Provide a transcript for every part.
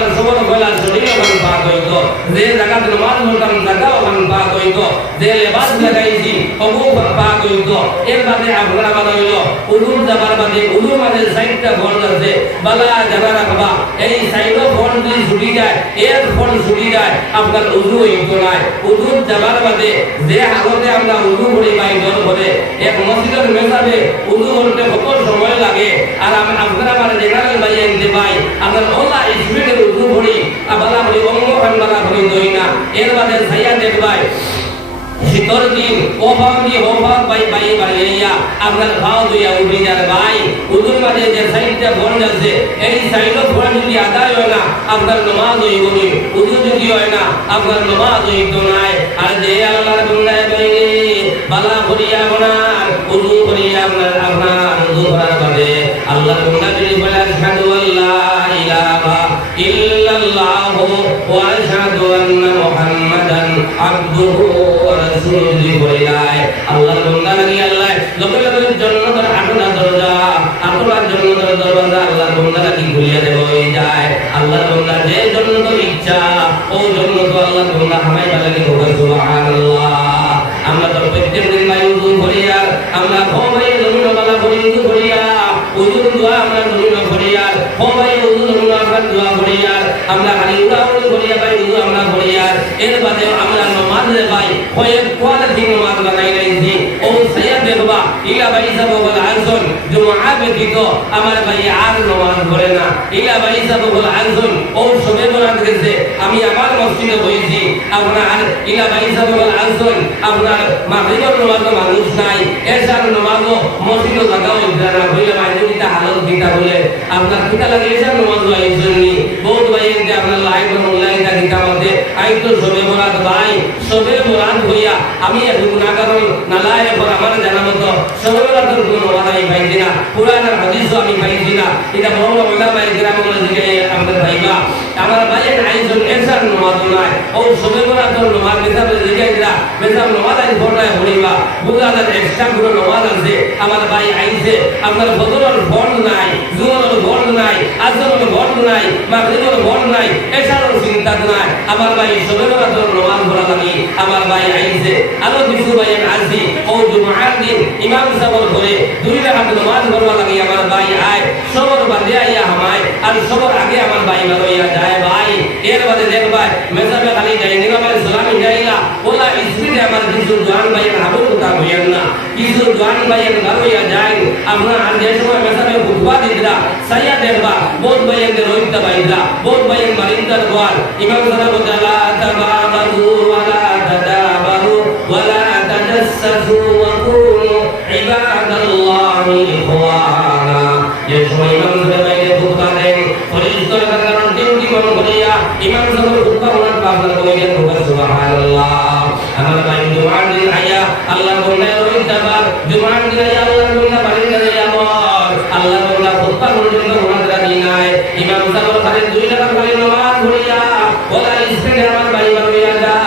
আপনার সবর গলা শরীর ওখান পাক হইতো যে জায়গাতে নামাজ পড়তাম জায়গা ওখান পাক হইতো যে লেবাস লাগাইছি অবু পাক হইতো এর বাদে আপনার আমার হইল উদুর যাবার বাদে উদুর মাঝে সাইডটা ফল আছে বালা জানা রাখবা এই সাইডও ফল যদি ছুটি যায় এর ফল ছুটি যায় আপনার উদু হইতো নাই উদুর যাবার বাদে যে হালতে আমরা উদু করি পাই জল করে এক মসজিদের মেসাবে উদু করতে কত সময় লাগে আর আপনারা আমার জেনারেল করি দই না এর বাদে সাইয়া দেখবাই শীতর দিন ও ভাব দিয়ে ও ভাব বাই বাই বাড়িয়া আপনার ভাও দুইয়া উঠি যার ভাই উদুর মাঝে যে সাইডটা বন যাচ্ছে, এই সাইডও ফোড়া যদি আদায় হয় না, আপনার নমাজ হইব নি। উদু যদি হয় না, আপনার নমাজ হইত নাই। আর যে আল্লাহর বন্দায় বাইরে বালা করিয়া বনার উদু করিয়া আপনার ওয়া রাসূলুহু বলিলাই আল্লাহর বন্দা লাগি আল্লাহ লোকে লোকে জন্নতের আটনা দরজা আটনা জন্নতের দরজা আল্লাহর বন্দা লাগি খুলিয়া দেব হয়ে যায়। আল্লাহর বন্দা যে জন্য জন্নতের ইচ্ছা, ও জন্নত আল্লাহর বন্দা হামাই বালাগি হোক সুবহানাল্লাহ। আমরা তো প্রত্যেক দিন ভাই উদু করিয়া, আমরা ভাই জমিন বালা করি উদু করিয়া। উদুর দোয়া আমরা জমিন করিয়া ভাই উদু জমিন আমরা দোয়া করিয়া আমরা খালি উড়া উড়ি করিয়া ভাই উদু আমরা করিয়া। এর বাদে ভাই, হয়ে কোয়ালিটি নমাজ বানাই রাইছি ও সাইয়া দেখবা ইলা ভাই সাহেব বল আনসন জুমআ ব্যতীত আমার ভাই আর নমাজ পড়ে না। ইলা সাহেব বল আনসন ও সবে বলাত গেছে আমি আমার মসজিদে বইছি, আপনার ইলা সাহেব বল আনসন আপনার মাগরিবের নামাজ মানুষ নাই এসার নামাজ মসজিদে জায়গা উদ্ধার হইলে মাইজুরিটা হালত দিতা বলে, আপনার কিতা লাগে এসার নামাজ আইসনি বহুত ভাই যে আপনার লাইভ অনলাইন তা দিতা আই তো সবে বরাত ভাই, সবে বরাত হইয়া আমি এক গুণাগারণ নালায় পর আমার জানা মতো। সবে বরাতের কোনো নামাজ পাইছি না। পুরাণের হাদিসও আমি পাইছি না। এটা বড় বড় ভাই গ্রাম দিকে আমাদের ভাইবা আমার ভাইয়ের আইজন এসার নামাজ নাই ও সবে বরাতের নামাজ মেসাবে দিলা মেসাব নামাজ আই পড়ায় হইবা বুঝালের এক্সট্রা কোনো নামাজ আছে। আমার ভাই আইছে। আপনার বদরের ফন্ড নাই জুয়ারের ফন্ড নাই আজরের ফন্ড নাই, মাগরিবের ফন্ড নাই এসারও চিন্তা নাই। আমার ভাই সবের বাদর রোমান লাগি আমার ভাই আইজে আলো কিছু ভাই আসি ও জুমার দিন ইমাম সাহেব করে দুই রাকাত নামাজ পড়া লাগি, আমার ভাই আয়, সবর বাদে আইয়া হামায়। আর সবর আগে আমার ভাই বারইয়া যায় ভাই এর বাদে দেখবাই মেসাবে খালি যাই নিলামের সালামি যাইলা ওলা স্পিডে আমার কিছু জোয়ান ভাইয়ের হাবুর কথা হইয়েন না কিছু জোয়ান ভাইয়ের বারইয়া যায় আমরা আর যে সময় মেসাবে ফুটবা দিদরা সাইয়া দেখবা বহুত ভাইয়ের রোহিত বাইদরা বহুত ভাইয়ের মারিন্দার গোয়াল ইমাম সাহেব তালা তাবাবারু ওয়ালা পাবলা কইলেন সুবহানাল্লাহ, আমার ভাই জুমার দিন আয়া আল্লাহ বললে রহিত তাবার জুমার দিন আয়া আল্লাহ বললে বারিন্দা দিয়া বল আল্লাহ বললা ফুটবা পর্যন্ত ওনারা দিনাই ইমাম সাহেব খালি দুই টাকা করে নামাজ পড়িয়া, ওলা স্পিডে আমার ভাই বারইয়া যায়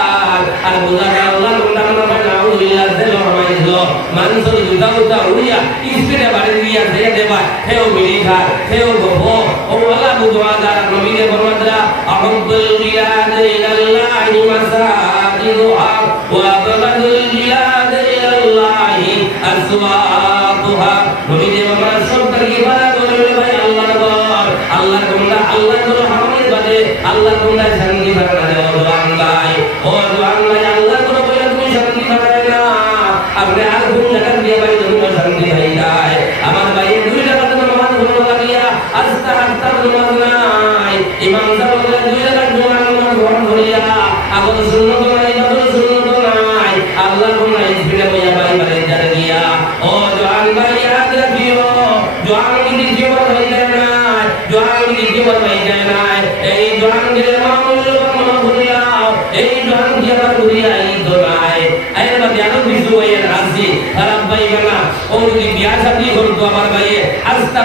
আর বুঝা যায়, আল্লাহ বললা আমরা ভাই নাউজুবিল্লাহ দেল রহমাইল মানুষ জুতা জুতা উড়িয়া স্পিডে বাড়ি দিয়া দিয়ে দেবা হেও মিলি খার হেও গপ ও আল্লাহ বুঝা যারা নবীকে বর্মাদরা আহমদুল বিলাদ ইলাল্লাহি মাসাজিদুহা ওয়া আবগাদুল বিলাদ ইলাল্লাহি আসওয়াতুহা নবীকে আমরা সব তাকি বাড়া বলে, ভাই আল্লাহ বল আল্লাহ তোমরা আল্লাহ তোমরা হামিদ বাদে আল্লাহ তোমরা শান্তি কোন দিয়ে আয়ের বাদে আরও কিছু হয়ে ওর ভাই যদি বিয়া শাদি করতো আমার ভাইয়ে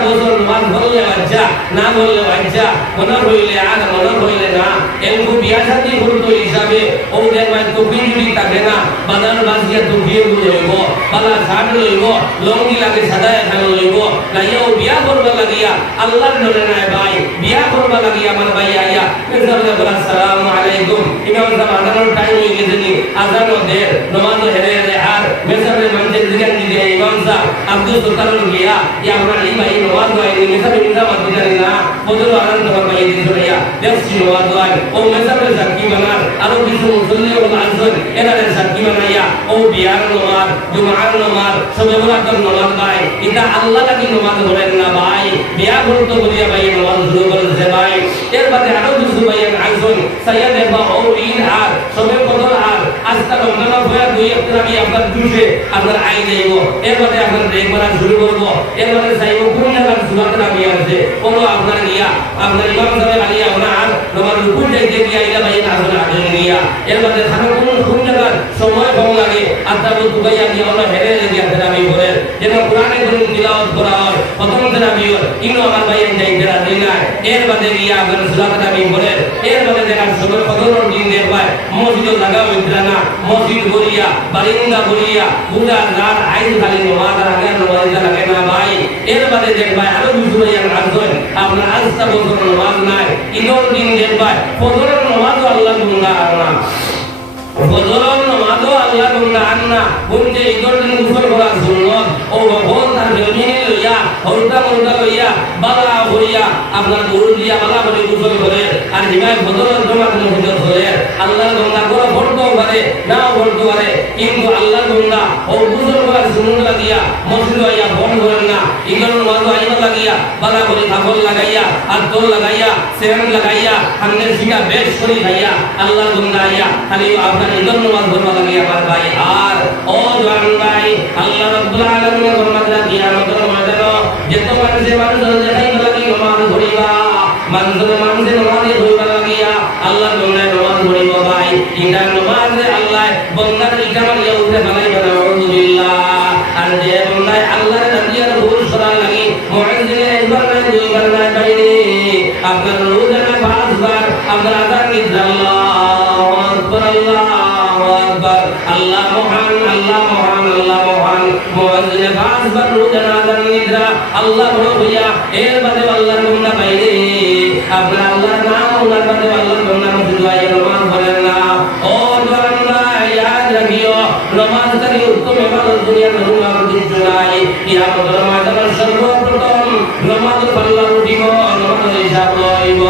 আস্তা বছর নামাজ বললে বাচ্চা না বললে বাচ্চা মনে হইলে আর মনে হইলে না এরকম বিয়া শাদী করতো হিসাবে ও দেখবেন তো বিজুড়ি থাকে না বাজার বাজিয়া তো বিয়ে লইব বালা শার্ট লইব লঙ্গি লাগে সাদা এখানে লইব নাইয়া ও বিয়া করবা লাগিয়া আল্লাহর নলে নাই ভাই বিয়া করবা লাগিয়া আমার ভাই আইয়া মেজাবে বলা সালাম আলাইকুম ইমাম সাহেব আদানোর টাইম হয়ে গেছে নি আজানো দের নমাজ হেরে হেরে আর মেজাবে মঞ্জের দিগান দিকে ইমাম সাহেব আব্দুল সুলতানুল গিয়া ইয়া আমরা এই ভাই আরও কিছু মুসল্লি ও আনসন এনারে সাকি বানাইয়া ও বিয়ার নমাজ জুমার নমাজ সবে বরাতর নমাজ ভাই এটা আল্লাহ লাগি নমাজ ধরেন না ভাই বিয়া করতে বলিয়া ভাই নমাজ শুরু করেছে ভাই এর বাদে আরও কিছু ভাই আনসন সাইয়াদ বা ও ঈদ আর সবে বদল আর আজকা রমজান হয়ে দুই একটা আমি আপনার জুসে আপনার আই দেব এর বাদে আপনার দেখবার শুরু করব, এর বাদে চাইব কোন জায়গার সুরাত আমি আছে কোনো আপনার গিয়া আপনার ইমাম সাহেব আলিয়া যাইতে গিয়া ভাই আগে গিয়া এর বাদে কোন কোন জায়গার সময় কম লাগে দুবাইয়া গিয়া ওনা হেরে গিয়া তেরাবি করে যেন কোরআনে তিলাওয়াত করা প্রথম তেরাবি হয় ইনো আমার ভাই যাই তেরাবি না এর বাদে গিয়া আপনার সুরাত আমি করে এর বাদে দেখা সময় কদর দিন দেখবাই মসজিদ লাগা হইতরা না। মসজিদ গড়িয়া বারিন্দা গড়িয়া পুরা রাত আইন খালি নমাজ আগে নমাজ লাগে না ভাই। এর বাদে দেখবাই আরও কিছু ভাইয়া আসবেন আপনার আস্থা বছর নমাজ নাই। ঈদর দিন দেখবাই ফজরের নমাজও আল্লাহ গুঙ্গা আর না। ফজরের নমাজও আল্লাহ গুঙ্গা আর না। বলতে ঈদর দিন গুসল করা সুন্নত। ও ভগবান তার জমিনে লইয়া লইয়া, বালা হইয়া আপনার গরু দিয়া বালা করে গুসল করে আর হিমায় ফজরের নমাজ মসজিদ করে আল্লাহ গঙ্গা করে পড়তেও পারে নাও পড়তে পারে কিন্তু আল্লাহ গঙ্গা ও গুসল করার সুন্নত লাগিয়া, মসজিদ হইয়া বন্ধ করেন না ঈদর নমাজ আইবা লাগিয়া, বালা করে কাপড় লাগাইয়া, আর তোল লাগাইয়া সেরেন লাগাইয়া হামদের সিটা বেশ করে খাইয়া আল্লাহ গঙ্গা আইয়া, খালি আপনার ঈদর নমাজ ইটা নমাজ আল্লাহ বন্দার ইকামাল ইয়া উঠে ফেলাই বানা আউযুবিল্লাহ আর যে বন্দায় আল্লাহর নদিয়ার ভুল সরা লাগি মুআজ্জিনে একবার না দুইবার না বাইরে। আপনার রোজানা পাঁচবার, আপনার আজান নিদ্রা, আল্লাহু আকবার আল্লাহু আকবার। আল্লাহ মহান আল্লাহ মহান আল্লাহ মহান। মুআজ্জিনে পাঁচবার রোজানা, আজান নিদ্রা আল্লাহ বড় হইয়া এর বাদে আল্লাহর বন্দা বাইরে। আপনার আল্লাহর নাম, আল্লাহর বাদে আল্লাহর বন্দা পড়েন। উত্তম ইবাদত দুনিয়ার নরুম আর কিছু নাই কিয়ামতের ময়দানে সর্বপ্রথম নামাজ পাল্লা উঠিব নামাজ হিসাব লইব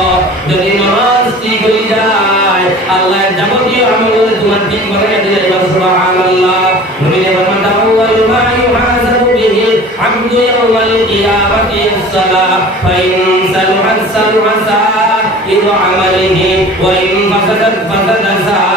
যদি নামাজ ঠিক হয়ে যায় আল্লাহ যাবতীয় আমল তোমার ঠিক করে দিলে সুবহানাল্লাহ নবী ফরমান আল্লাহ মা ইউহাসাবু বিহি আবদু ইয়াওমাল কিয়ামাতি الصلاة فإن سلمت سلم سائر عمله وإن فسدت فسد سائر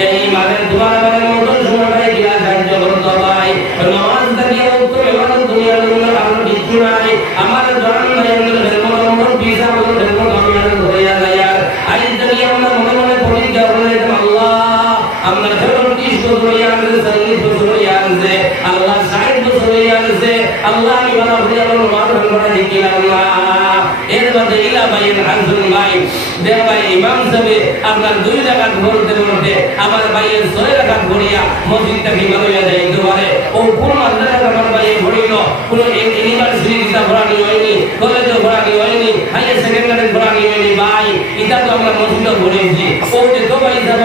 এই মানে তোমার আমার মতো ভাই দিয়া সাহায্য করতে ভাই নামাজ দাঁড়িয়ে উত্তর এবার আল্লাহ আমি বলা হয়ে আমার মার ইলা ভাইয়ের আনসুন ভাই ইমাম সাহেব আপনার দুই রাকাত ভরতে ভরতে আমার ভাইয়ের ছয় রাকাত ভরিয়া মসজিদটা বিমান হইয়া যাইতে পারে ও কোন মাদ্রাসা আমার ভাইয়ে ভরিল কোন ইউনিভার্সিটি দিতা ভরানি হয়নি কলেজে ভরানি হয়নি হাইয়ার সেকেন্ডারি ভরানি হয়নি ভাই এটা তো আমরা মসজিদে ভরেছি ও যে তো ভাই হিসাবে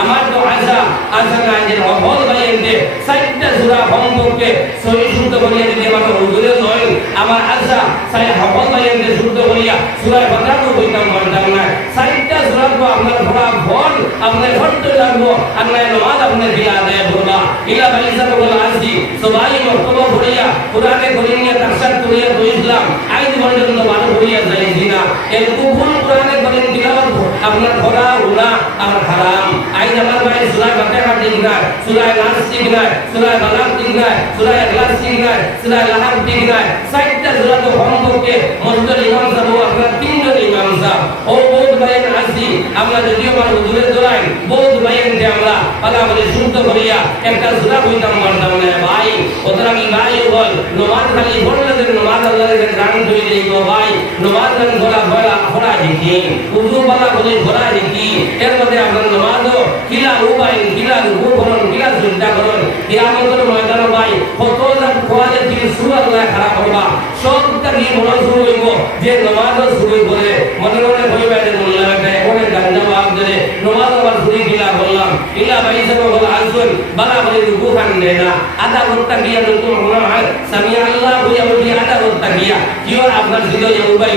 আমার তো আশা আশা নাই যে অফল যে চারটা সুরা সম্পর্কে সহি শুদ্ধ করিয়া যদি আমার হুজুরে নয়, আমার আশা সাই হকল বাইনকে শুদ্ধ করিয়া সূরা বাকারও কইতাম পারতাম না। সাইটটা সূরা তো আপনার ভরা ভর আপনার হট্ট লাগবো, আপনার নামাজ আপনি দিয়া দেয় বলবা ইলা বাইসা বল আসি সবাই মক্তবা ভরিয়া কোরআনে করিমিয়া তাকসার করিয়া তো ইসলাম আইন পর্যন্ত ভালো করিয়া যাই দিনা এর কুফুল কোরআনে করিম তিলাওয়াত আপনার ভরা উনা আমার হারাম। আইন আমার ভাই সূরা বাকারা ঠিক না সূরা নাস ঠিক না সূরা বালাগ ঠিক না সূরা ইখলাস ঠিক না সূরা লাহাব ঠিক না সাইটটা সূরা তো সম্পর্কে মসজিদের ইমাম সাহেব আপনার তিনজন ইমাম সাহেব ও বহুত ভাইয়ের আসি আমরা যদিও আমার হুজুরের দোলাই বহুত ভাইয়ের যে আমরা পালা বলে শুদ্ধ করিয়া একটা সূরা কইতাম পারতাম না ভাই ওতরাং ভাই বল নমাজ খালি যে নমাজ আল্লাহর গান ধরে দেই ভাই, নমাজ গান ভরা ভরা ভরা দেখি উজু বালা বলে ভরা দেখি, এর মধ্যে আপনার নমাজও কিলা উপায় কিলা রুকু কিলা সুজদা করুন, কিয়ামতের ময়দান ভাই, কত লাখ কোয়ালে থেকে সুরা খারাপ করবা সবটা কি মনে শুরু হইব যে নমাজও শুরু করে, মনে মনে হইবে যে মোল্লা বেটা এখন গাঞ্জা বাপ ধরে নমাজ আমার শুরু কিলা বললাম ইলা ভাই সব বল আসুন, বালা বলে রুকু খান না। আধা ঘণ্টা গিয়া নতুন মনে হয়, সামিয়া আল্লাহ হইয়া বলি আধা ঘণ্টা গিয়া কিয় আপনার হৃদয় উপায়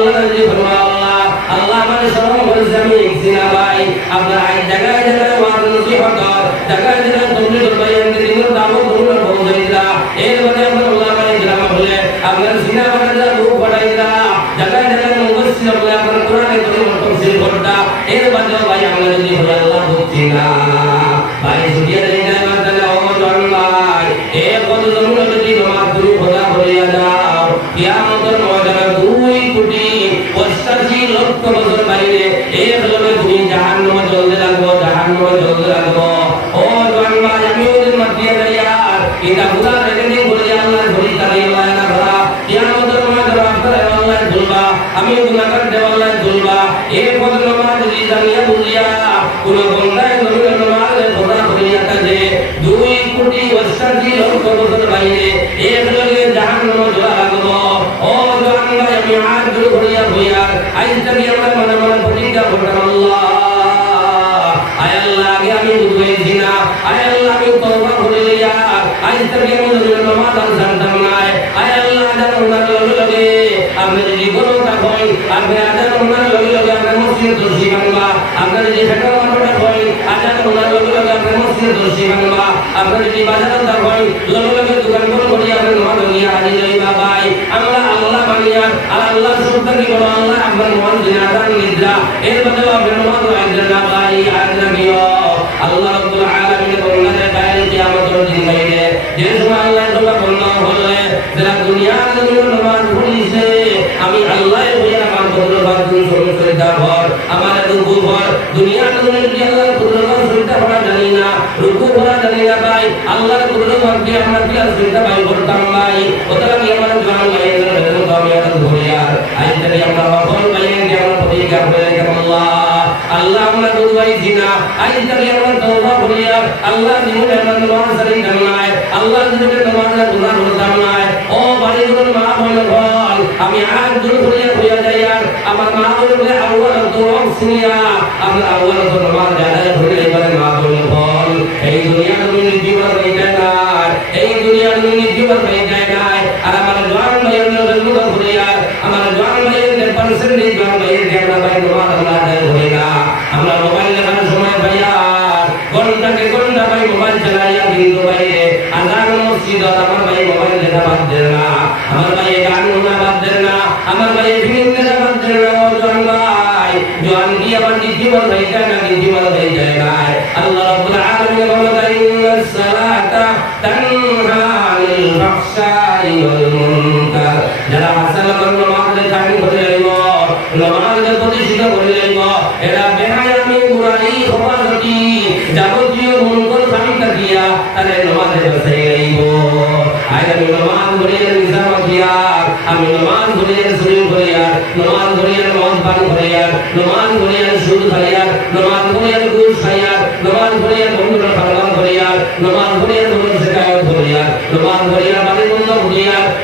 আল্লাহ নবী ফরমা আল্লাহ আল্লাহ মানে শরম করেছে আপনার জায়গায় জায়গায় এর লগে তুমি জাহান্নামে জ্বলতে লাগবো, জাহান্নামে জ্বলতে লাগবো। ও জন ভাই, আমি ওদের মাটিয়ে যাই আর এটা পুরা রেকর্ডিং করে আল্লাহ ধরি তারি আল্লাহ না ধরা। কিয়ামতের ময়দানে আপনার আল্লাহ ধরবা আমি গুনাহগার দেওয়াল্লাহ ধরবা এ পদ নামাজ যদি জানিয়া বুঝিয়া কোন বন্দায় নবীর নামাজ খোদা করিয়া কাজে দুই কোটি অষ্টাশি লক্ষ বছর বাইরে। এর আয় আল্লাহ, আমি তওবা করে লইয়া আজ থেকে আমি নবীর নামাজ আর জানতাম না। আয় আল্লাহ আজান ওনার লগে লগে আপনি যদি গরু থাকেন আপনি আজান ওনার লগে লগে আপনার মসজিদ দর্শি বাংলা। আপনার যদি ফেটার মাঠটা হয় আজান ওনার লগে লগে আপনার মসজিদ দর্শি বাংলা। আপনার যদি বাজার থাকেন লগে লগে দোকান করে করি আপনার নামাজ নিয়ে হাজির হইবা ভাই আমরা আল্লাহ মানিয়া আর আল্লাহ সত্য কি বলো, আল্লাহ আপনার মন দিনা আজান নিদ্রা। এর বদলে আপনার নামাজ আজান না ভাই কিও আল্লাহ রাব্বুল আলামিন বললেন কায়ল কিয়ামতের দিন বাইরে। যে সময় আল্লাহ তোমরা বন্ধ হলে যারা দুনিয়ার জন্য নামাজ পড়িছে, আমি আল্লাহ হইয়া আমার দিন শুরু করে দাও আমার ভর। দুনিয়ার জন্য কি আল্লাহ কুদরত সুবিধা পড়া জানি না, রুকু পড়া জানি না ভাই, আল্লাহর কুদরত কি আমরা কি আর সুবিধা পাই করতাম ভাই? ওটা কি আমার জান ভাই তো আমি আর ধরিয়া আজ থেকে আমরা সকল ভাই যে আমরা প্রতিজ্ঞা করে আল্লাহ আল্লাহ আমরা দুবাই জিনা। আজ থেকে আমরা তওবা করিয়া আল্লাহ জীবনে আমরা নামাজ সারি নাই আল্লাহ জীবনে নামাজ গুনাহ করতাম নাই ও বাড়ি গুলো মা বোন বল আমি আজ দূর করিয়া হইয়া যাই আর আমার মা বোন বলে আউয়াল তো শুনিয়া আমরা আউয়াল তো নামাজ আদায় করে এবারে মা বোন বল এই দুনিয়া তুমি জীবন হয়ে যায় না এই দুনিয়া তুমি জীবন হয়ে যায় না আর। আমার জওয়ান ভাইয়ের জন্য করিয়া আমার জওয়ান ভাইয়ের পার্সেন্টেজ জওয়ান ভাইয়ের আমরা ভাই নামাজ আদায় হয়ে আমরা মোবাইল দেখানোর সময় ভাইয়া ঘন্টাকে ঘণ্টা ভাই মোবাইল চালাইয়া কিন্তু বাইরে আজান মসজিদ আমার ভাই মোবাইল দেখা বাদ দেন না। আমার ভাই গান শোনা বাদ দেন না। আমার ভাই ফিল্ম দেখা বাদ দেন না। জোয়ান ভাই, জোয়ান কি আবার জীবন হয়ে যায় নমাজ আমি নমাজ ধরিয়ার শরীর ধরিয়ার নমাজ নমাজ ধরিয়ার নমাজ ধরিয়ার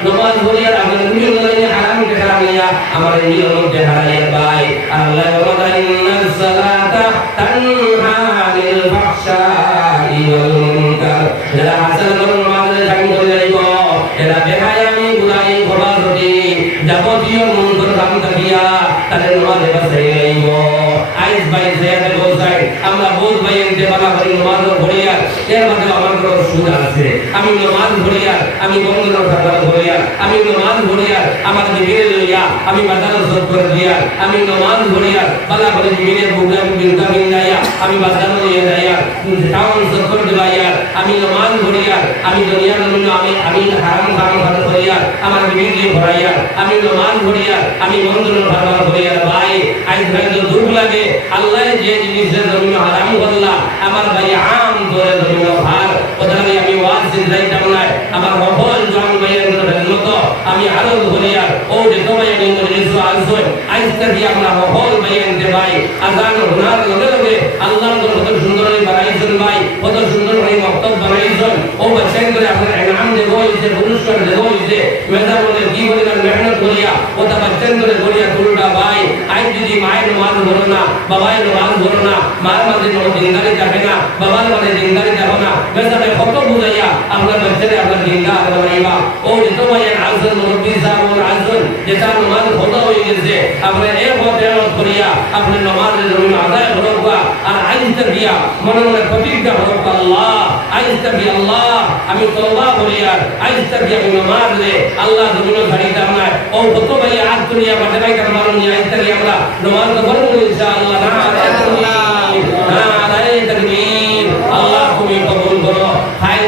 বন্ধ আমার নিজের হারাম কে হারাইয়া পাই আল্লাহ যাবতীয় মন্ত্র কাম থাকিয়া তাদের নমাজে বসে লইব আইস বাই জেয়াদের গোসাই আমরা বোধ ভাই এনতে বাবা করি নমাজ ভরিয়ার এর মধ্যে আমার কোনো সুদ আছে। আমি নমাজ ভরিয়ার আমি বন্ধুর খাবার ভরিয়ার আমি নমাজ ভরিয়ার আমার বিবির লইয়া আমি বাজার সদ করে দিয়ার আমি নমাজ ভরিয়ার বালা করে বিবির বুগা বিন্দা বিন্দাইয়া আমি বাজার লইয়া যাইয়ার টাউন সদ করে দিবাইয়ার আমি নমাজ ভরিয়ার আমি দুনিয়ার জন্য আমি আমি হারাম হারাম খাবার ভরিয়ার আমার বিবির দিয়ে ভরাইয়ার আমি নমাজ ভরিয়ার আমি বন্ধুর খাবার ভরিয়ার ভাই, আজ ভাই দুঃখ লাগে, আল্লাহ যে জিনিসের জন্য হারাম করলা আমার ভাই আম করে জন্য ভার ওখানে আমি ওয়াজ যাইতাম না আমার মহল জন ভাইয়ের মতো আমি আরও ভরিয়ার ও যে তোমায় আমি মজলিস আসবে দিয়ে আমরা মহল দে ভাই। আজান হুনার লগে লগে আল্লাহ কত সুন্দর বানাইছেন ভাই, কত সুন্দর ভাই বক্তব্য বানাইছেন। ও বাচ্চান করে আপনার এনাম দেব হইছে পুরস্কার দেব হইছে মেধা বলে, কি বলে মেহনত করিয়া ওটা বাচ্চান করে করিয়া তুলটা ভাই। আই যদি মায়ের নামাজ ধরো না, বাবাই নামাজ ধরো না, মার মাঝে কোনো দিনদারি যাবে না, বাবার মাঝে দিনদারি গজবে খতম বুঝাইয়া আমরা মধ্যে আমরা দিনটা আমরা বাড়াইবা ও যে তোমার আজল রব্বি সাবুল আজল যে তার নামাজ খোদা হয়ে গেছে আমরা এর পথে আমল করিয়া আপনি নামাজের রুল আদায় হরবা আর আইনটা দিয়া মনে মনে প্রতিজ্ঞা হরবা আল্লাহ আইনটা দিয়া আল্লাহ আমি তওবা করি আর আইনটা দিয়া আমি নামাজ রে আল্লাহ জমিন ঘাড়িতে আমার ও কত ভাই আজ দুনিয়া মাঠে নাই কারণ মানুষ আইনটা দিয়া আমরা নামাজ করব ইনশাআল্লাহ না আল্লাহ না আল্লাহ మీ ప్రభువును హాయ్